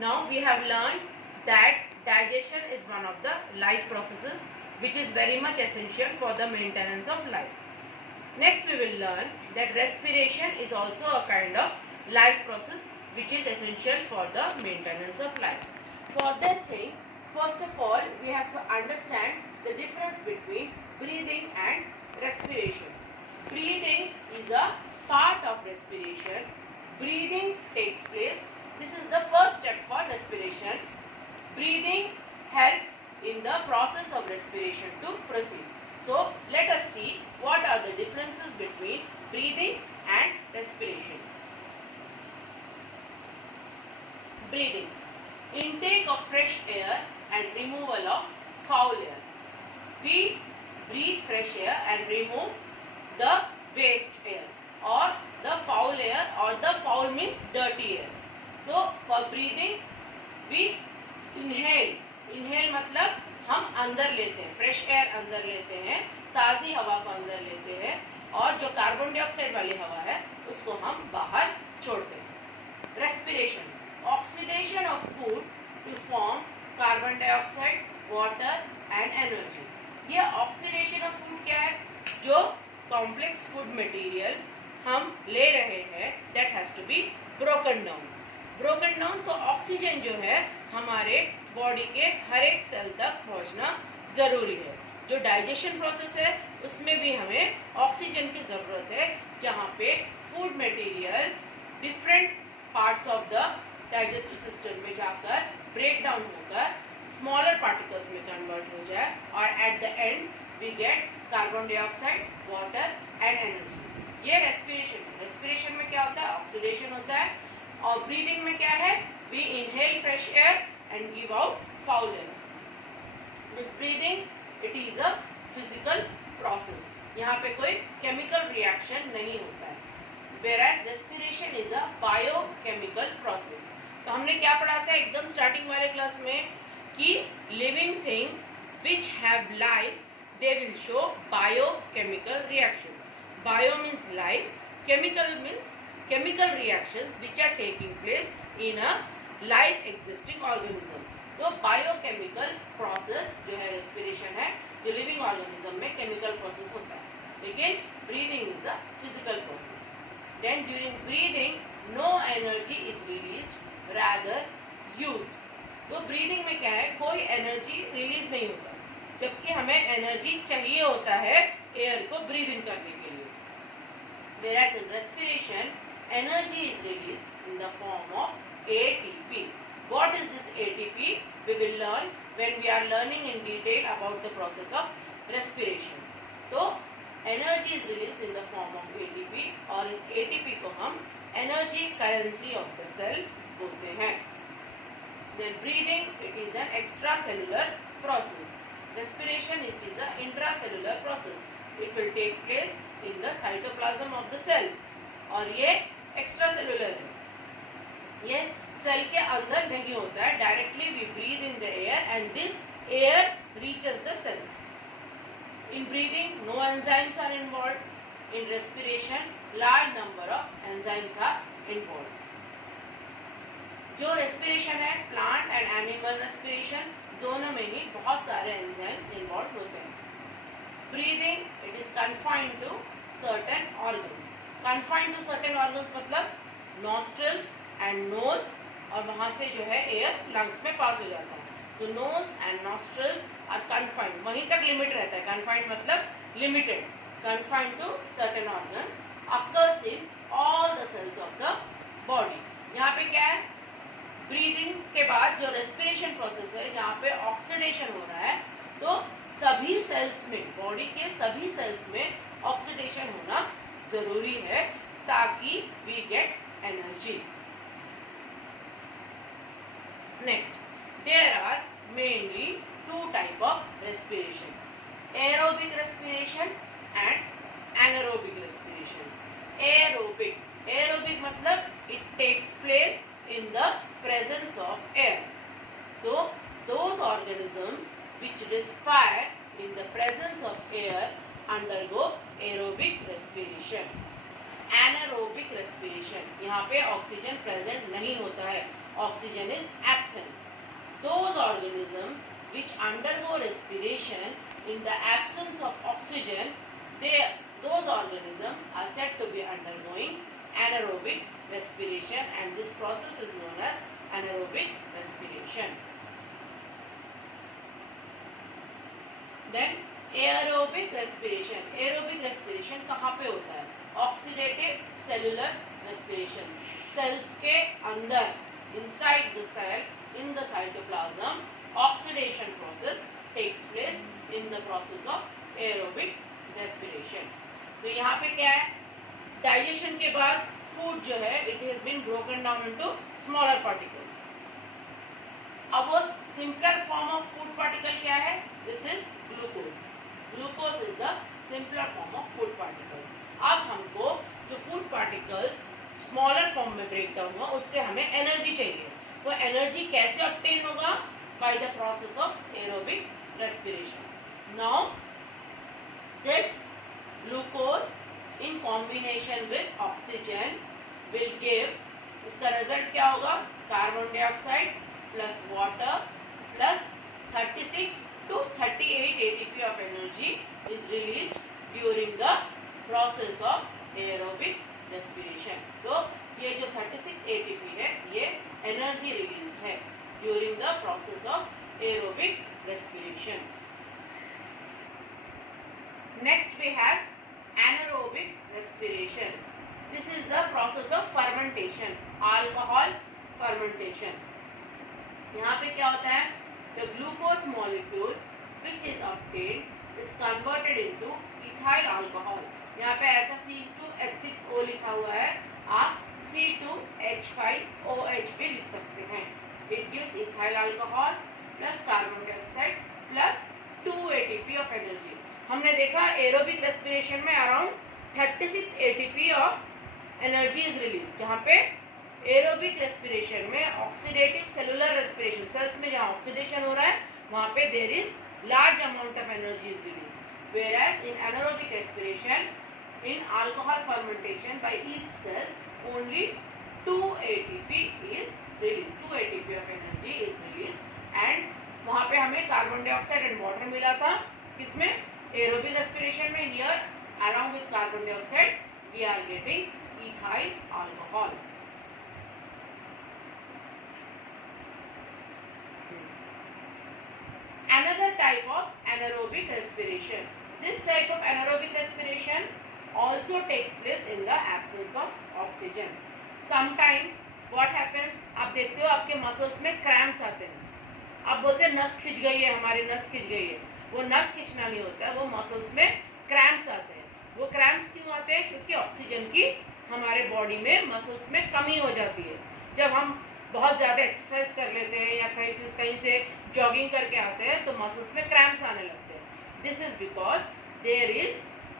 Now we have learned that digestion is one of the life processes which is very much essential for the maintenance of life. Next we will learn that respiration is also a kind of life process which is essential for the maintenance of life. For this thing, first of all we have to understand the difference between breathing and respiration. Breathing is a part of respiration. Breathing takes place. This is the first step for respiration. Breathing helps in the process of respiration to proceed. So let us see what are the differences between breathing and respiration. Breathing. Intake of fresh air and removal of foul air. We breathe fresh air and remove the waste air or the foul air, or the foul means dirty air. So for breathing we inhale. Inhale मतलब हम अंदर लेते हैं, fresh air अंदर लेते हैं, ताज़ी हवा को अंदर लेते हैं, और जो कार्बन डाइऑक्साइड वाली हवा है उसको हम बाहर छोड़ते हैं. Respiration. Oxidation of food to form carbon dioxide, water and energy. ये ऑक्सीडेशन ऑफ फूड क्या है? जो कॉम्प्लेक्स फूड मटेरियल हम ले रहे हैं that has to be broken down. Broken down तो ऑक्सीजन जो है हमारे बॉडी के हर एक सेल तक पहुंचना ज़रूरी है. जो डाइजेशन प्रोसेस है उसमें भी हमें ऑक्सीजन की ज़रूरत है, जहाँ पे food material different parts of the digestive system में जाकर ब्रेक डाउन होकर स्मॉलर पार्टिकल्स में कन्वर्ट हो जाए, और at the end we get carbon dioxide, water and energy. ये रेस्पिरेशन है. रेस्पिरेशन में क्या होता है? ऑक्सीडेशन होता है. और ब्रीदिंग में क्या है? We inhale fresh air and give out foul air. This breathing, it is a physical process. यहाँ पे कोई chemical reaction नहीं होता है. Whereas respiration is a biochemical process. तो हमने क्या पढ़ा था एकदम स्टार्टिंग वाले क्लास में कि living things which have life, they will show biochemical reactions. Bio means life, chemical means chemical reactions which are taking place in a life existing organism. तो बायोकेमिकल प्रोसेस जो है रेस्पिरेशन है, जो living organism में chemical process होता है, लेकिन breathing is a physical process. Then during breathing no energy is released, rather used. तो ब्रीदिंग में क्या है? कोई एनर्जी रिलीज नहीं होता, जबकि हमें एनर्जी चाहिए होता है एयर को ब्रीदिंग करने के लिए. Whereas in respiration energy is released in the form of ATP. What is this ATP? We will learn when we are learning in detail about the process of respiration. तो energy is released in the form of ATP, और इस ATP को हम energy currency of the cell बोलते हैं. Then breathing, it is an extracellular process. Respiration, it is an intracellular process. It will take place in the cytoplasm of the cell, और ये extracellular है. ये सेल के अंदर नहीं होता है. Directly we breathe in the air and this air reaches the cells. In breathing no enzymes are involve. In respiration large number of enzymes are involve. जो रेस्पिरेशन है प्लांट एंड एनिमल रेस्पिरेशन दोनों में ही बहुत सारे enzymes involve होते हैं. Breathing it is confined to certain organs. Confined to certain organs मतलब नॉस्ट्रल्स एंड नोज, और वहाँ से जो है एयर लंग्स में पास हो जाता है. तो nose and nostrils are confined, वहीं तक लिमिट रहता है. कन्फाइंड मतलब limited. Confined to certain organs occurs in all the cells of the body. यहाँ पे क्या है? ब्रीदिंग के बाद जो रेस्पिरेशन प्रोसेस है, जहाँ पे ऑक्सीडेशन हो रहा है, तो सभी सेल्स में, बॉडी के सभी सेल्स में ऑक्सीडेशन होना ज़रूरी है ताकि we get energy. Next, there are mainly two type of respiration: aerobic respiration and anaerobic respiration. Aerobic मतलब it takes place in the presence of air. So those organisms which respire in the presence of air undergo aerobic respiration. Anaerobic respiration, यहाँ पे oxygen present नहीं होता है. oxygen is absent. Those organisms which undergo respiration in the absence of oxygen, those organisms are said to be undergoing anaerobic respiration, and this process is known as anaerobic respiration. Then aerobic respiration. Aerobic respiration कहाँ पे होता है? Oxidative cellular respiration. Cells के अंदर, inside the cell, in the cytoplasm, oxidation process takes place in the process of aerobic respiration. तो यहाँ पे क्या है? Digestion के बाद food जो है, it has been broken down into smaller particles. अब वो simpler form of food particle क्या है? This is glucose. Glucose is the simpler form of food particles. अब हमको जो food particles smaller form में break down हुआ, उससे हमें energy चाहिए. वो energy कैसे obtain होगा? By the process of aerobic respiration. Now, this glucose in combination with oxygen will give, इसका result क्या होगा? Carbon dioxide plus water plus 36 to 38 ATP of energy is released during the process of aerobic respiration. तो ये जो 36 ATP है, ये energy released है during the process of aerobic respiration. Next we have anaerobic respiration. This is the process of fermentation, alcohol fermentation. यहाँ पे क्या होता है? The glucose molecule which is obtained is converted into ethyl alcohol. यहाँ पे ऐसा C2H6O लिखा हुआ है, आप C2H5OH भी लिख सकते हैं. It gives ethyl alcohol plus carbon dioxide plus 2 ATP of energy. हमने देखा aerobic respiration में around 36 ATP of energy is released. जहाँ पे एरोबिक रेस्पिरेशन में ऑक्सीडेटिव सेलुलर रेस्पिरेशन, सेल्स में जहाँ ऑक्सीडेशन हो रहा है वहाँ पे there is large amount of energy is release. Whereas in anaerobic respiration, in alcohol fermentation by yeast cells only 2 ATP is release, 2 ATP of energy is release. And वहाँ पे हमें कार्बन डाइऑक्साइड एंड वाटर मिला था. किसमें? Aerobic respiration में. Here along with carbon dioxide we are getting ethyl alcohol. Another type of anaerobic respiration. This type of anaerobic respiration also takes place in the absence of oxygen. Sometimes what happens, आप देखते हो आपके muscles में cramps आते हैं. आप बोलते हैं नस खिंच गई है, हमारी नस खिंच गई है. वो नस खिंचना नहीं होता है, वो मसल्स में क्रैम्प्स आते हैं. वो क्रैम्प्स क्यों आते हैं? क्योंकि ऑक्सीजन की हमारे बॉडी में मसल्स में कमी हो जाती है. जब हम बहुत ज़्यादा एक्सरसाइज कर लेते हैं या कहीं से जॉगिंग करके आते हैं तो मसल्स में क्रैम्प्स आने लगते हैं. This is because there is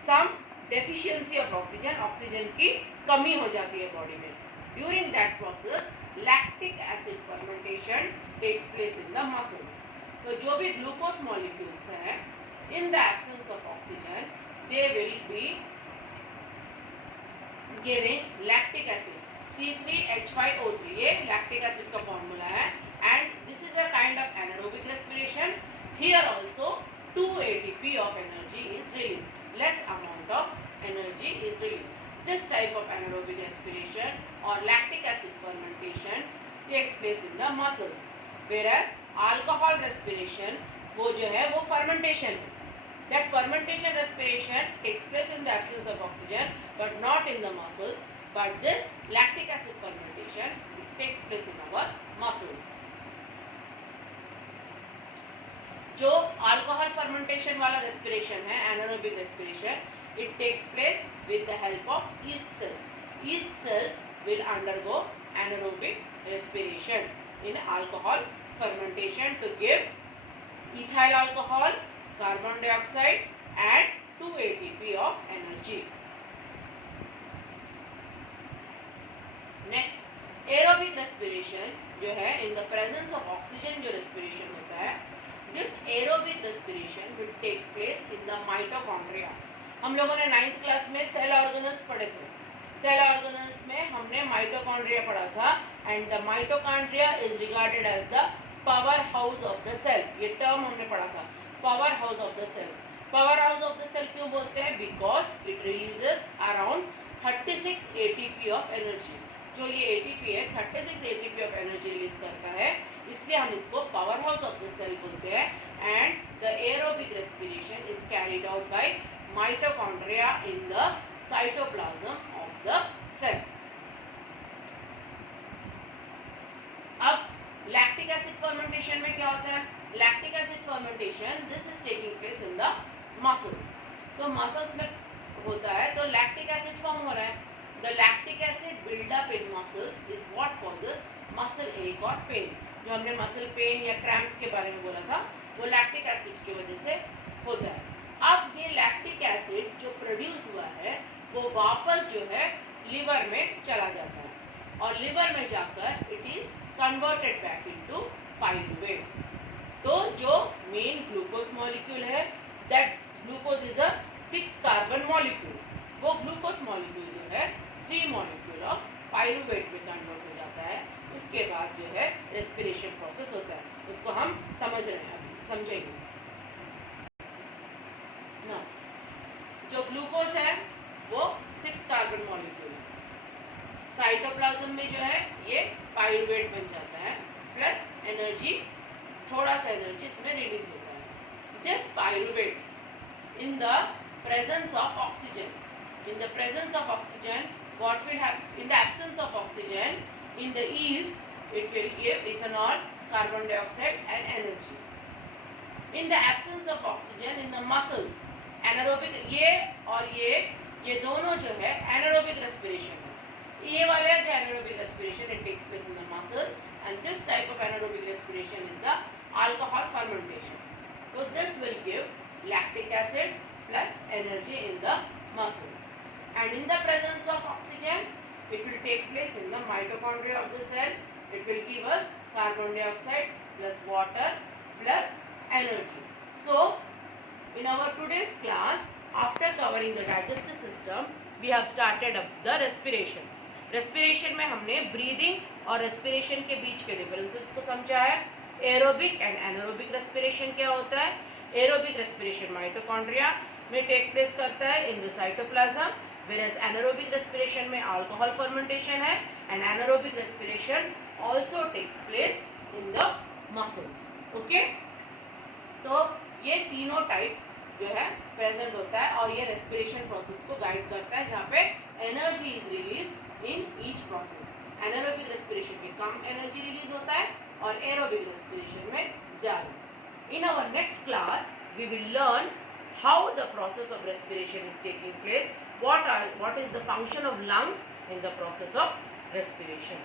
some deficiency of oxygen. Oxygen की कमी हो जाती है बॉडी में. During that process lactic acid fermentation takes place in the muscles. तो जो भी ग्लूकोज मॉलिक्यूल्स हैं, in the absence of oxygen they will be giving lactic acid C3H5O3. ये लैक्टिक एसिड का फॉर्मूला है. And this is a kind of anaerobic respiration. Here also 2 ATP of energy is released. Less amount of energy is released. This type of anaerobic respiration or lactic acid fermentation takes place in the muscles. Whereas alcohol respiration वो जो है वो fermentation है. That fermentation respiration takes place in the absence of oxygen but not in the muscles. But this lactic acid fermentation takes place in our muscles. जो alcohol fermentation वाला respiration है, anaerobic respiration, it takes place with the help of yeast cells. Yeast cells will undergo anaerobic respiration in alcohol fermentation to give ethyl alcohol, carbon dioxide and 2 ATP of energy. Next aerobic respiration जो है in the presence of oxygen जो respiration होता है, this aerobic respiration will take place in the mitochondria. हम लोगों ने 9th class में cell organelles पढ़े थे. सेल ऑर्गेनल्स में हमने माइटोकॉन्ड्रिया पढ़ा था and the mitochondria is regarded as the powerhouse of the cell. ये term हमने पढ़ा था, powerhouse of the cell. Powerhouse of the cell क्यों बोलते हैं? Because it releases around 36 ATP of energy. जो ये ATP है 36 ATP of energy रिलीज करता है, इसलिए हम इसको powerhouse of the cell बोलते हैं. And the aerobic respiration is carried out by mitochondria in the cytoplasm of the cell. अब लैक्टिक एसिड फर्मेंटेशन में क्या होता है? Lactic acid fermentation this is taking place in the muscles. तो muscles में होता है तो लैक्टिक एसिड फॉर्म हो रहा है. The lactic acid buildup in muscles is what causes muscle ache और पेन. जो हमने मसल पेन या क्रैम्प्स के बारे में बोला था वो लैक्टिक एसिड की वजह से होता है. अब ये लैक्टिक एसिड जो प्रोड्यूस हुआ है वो वापस जो है लिवर में चला जाता है और लिवर में जाकर it is converted back into pyruvate. तो जो मेन ग्लूकोज मॉलिक्यूल है that glucose is a 6 carbon molecule, वो ग्लूकोज मॉलिक्यूल जो है 3 मॉलिक्यूल ऑफ पाइरुवेट में कन्वर्ट हो जाता है. उसके बाद जो है रेस्पिरेशन प्रोसेस होता है, उसको हम समझ रहे हैं, अभी समझेंगे ना. जो ग्लूकोज है वो 6 कार्बन मॉलिक्यूल है. साइटोप्लाज्म में जो है ये पाइरुवेट बन जाता है प्लस एनर्जी, थोड़ा सा एनर्जी इसमें रिलीज होता है. This pyruvate in the presence of oxygen, in the presence of oxygen what will happen? In the absence of oxygen in the yeast it will give ethanol, carbon dioxide and energy. In the absence of oxygen in the muscles, anaerobic, ये और ये दोनों जो है anaerobic respiration है. ये वाले है anaerobic respiration, it takes place in the muscle and this type of anaerobic respiration is the alcohol fermentation. So this will give lactic acid plus energy in the muscles. And in the presence of oxygen it will take place in the mitochondria of the cell. It will give us carbon dioxide plus water plus energy. So in our today's class, after covering the digestive system, we have started up the respiration. Respiration में हमने breathing और respiration के बीच के differences को समझा है. Aerobic and anaerobic respiration क्या होता है? Aerobic respiration mitochondria में take place करता है in the cytoplasm, whereas anaerobic respiration में alcohol fermentation है and anaerobic respiration also takes place in the muscles. Okay? तो ये तीनों टाइप्स जो है प्रेजेंट होता है और ये रेस्पिरेशन प्रोसेस को गाइड करता है जहाँ पे energy is release in each process. Anaerobic respiration में कम एनर्जी रिलीज होता है और एरोबिक रेस्पिरेशन में ज़्यादा. In our next class we will learn how the process of respiration is taking place, what is the function of lungs in the process of respiration.